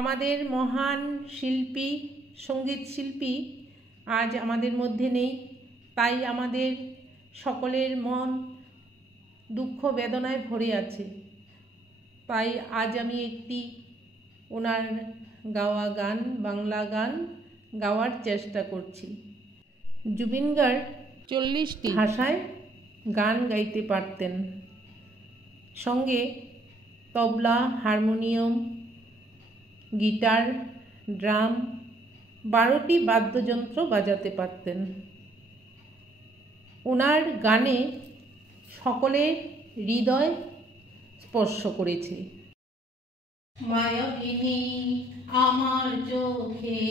আমাদের মহান শিল্পী, সঙ্গীত শিল্পী আজ আমাদের মধ্যে নেই। তাই আমাদের সকলের মন দুঃখ বেদনায় ভরে আছে। তাই আজ আমি একটি ওনার গাওয়া গান, বাংলা গান গাওয়ার চেষ্টা করছি। জুবিন গার্গ 40টি ভাষায় গান গাইতে পারতেন, সঙ্গে তবলা, হারমোনিয়াম, গিটার, ড্রাম, 12টি বাদ্যযন্ত্র বাজাতে পারতেন। ওনার গানে সকলের হৃদয় স্পর্শ করেছে। মায়াবিনী আমার চোখে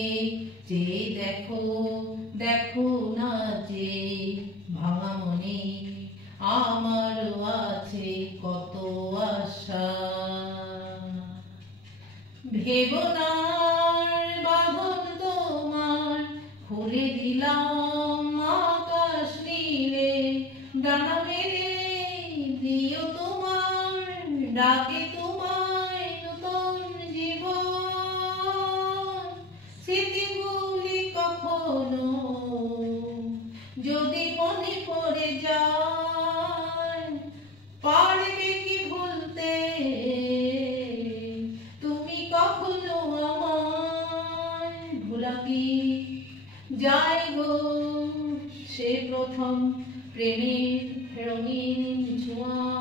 যে দেখো দেখো না যে, ভাঙা মনে আমার আছে কত আশা। ভেবনার বাঁধন তোমার খুলে দিলাম আকাশ নীলে, ডানা মেলে দিও তোমার ডাকে তোমায় নতুন জীবন। স্মৃতিগুলি কখনো যদি মনে পড়ে যায়, পারবে কি ভুলতে তুমি কখনো আমায়? ভোলা কি যায় গো সে প্রথম প্রেমের রঙিন ছোঁয়া।